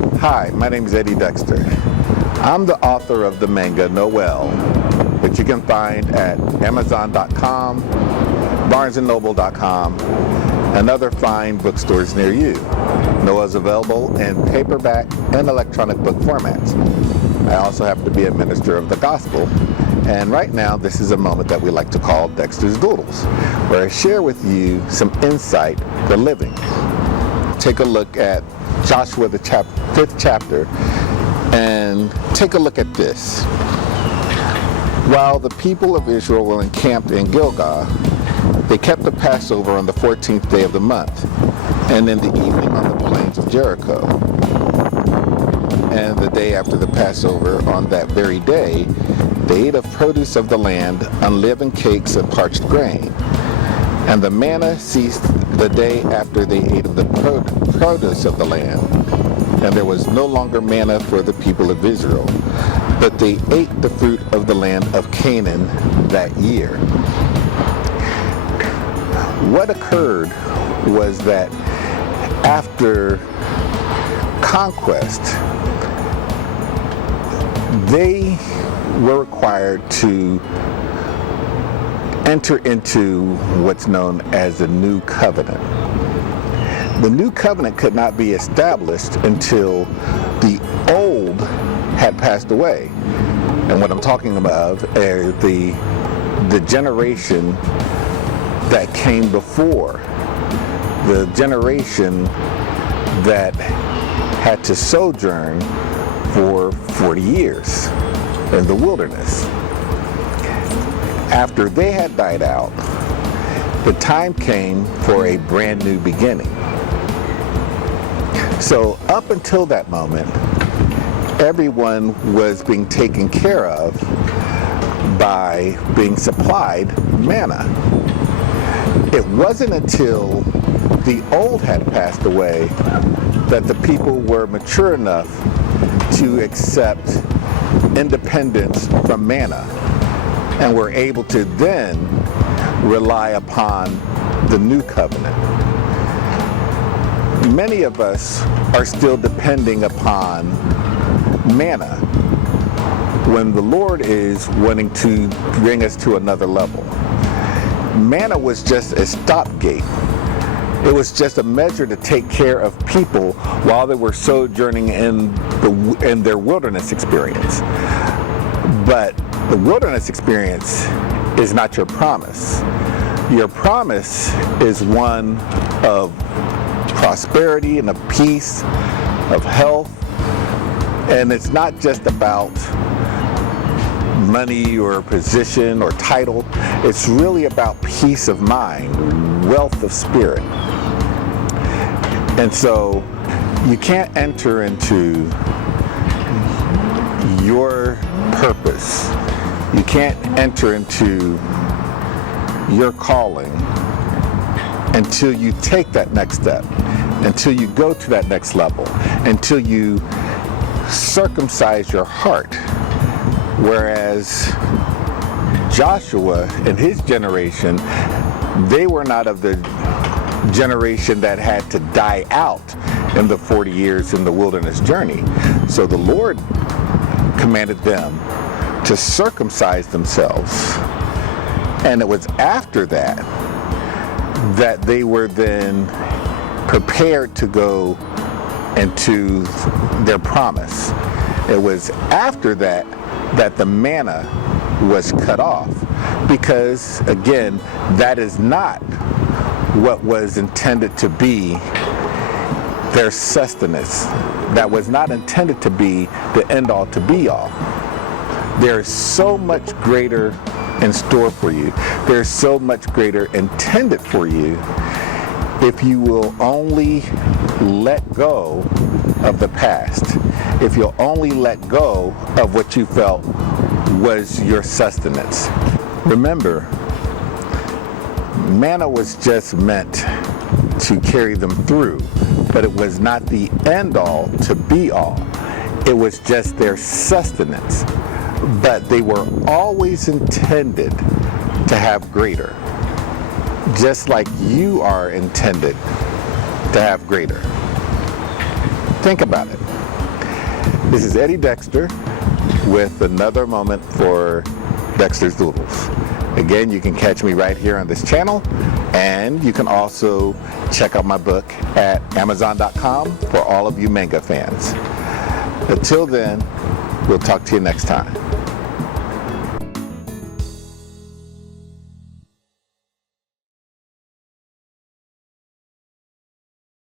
Hi, my name is Eddie Dexter. I'm the author of the manga Noel, which you can find at Amazon.com, BarnesandNoble.com, and other fine bookstores near you. Noel is available in paperback and electronic book formats. I also happen to be a minister of the gospel, and right now this is a moment that we like to call Dexter's Doodles, where I share with you some insight for living. Take a look at Joshua, the 5th chapter, and take a look at this. While the people of Israel were encamped in Gilgal, they kept the Passover on the 14th day of the month, and in the evening on the plains of Jericho. And the day after the Passover, on that very day, they ate of produce of the land, unleavened cakes and parched grain. And the manna ceased the day after they ate of the produce of the land. And there was no longer manna for the people of Israel, but they ate the fruit of the land of Canaan that year. What occurred was that after conquest, they were required to enter into what's known as the new covenant. The new covenant could not be established until the old had passed away. And what I'm talking about is the generation that came before, the generation that had to sojourn for 40 years in the wilderness. After they had died out, the time came for a brand new beginning. So up until that moment, everyone was being taken care of by being supplied manna. It wasn't until the old had passed away that the people were mature enough to accept independence from manna and were able to then rely upon the new covenant. Many of us are still depending upon manna when the Lord is wanting to bring us to another level. Manna was just a stopgate. It was just a measure to take care of people while they were sojourning in their wilderness experience. But the wilderness experience is not your promise. Your promise is one of prosperity and of peace, of health, and it's not just about money or position or title. It's really about peace of mind, wealth of spirit. And so you can't enter into your purpose. You can't enter into your calling until you take that next step, until you go to that next level, until you circumcise your heart. Whereas Joshua and his generation, they were not of the generation that had to die out in the 40 years in the wilderness journey. So the Lord commanded them to circumcise themselves. And it was after that that they were then prepared to go into their promise. It was after that that the manna was cut off, because again, that is not what was intended to be their sustenance. That was not intended to be the end all to be all. There is so much greater in store for you. There's so much greater intended for you if you will only let go of the past. If you'll only let go of what you felt was your sustenance. Remember, manna was just meant to carry them through, but it was not the end all to be all. It was just their sustenance. But they were always intended to have greater, just like you are intended to have greater. Think about it. This is Eddie Dexter with another moment for Dexter's Doodles. Again, you can catch me right here on this channel, and you can also check out my book at Amazon.com for all of you manga fans. Until then, we'll talk to you next time.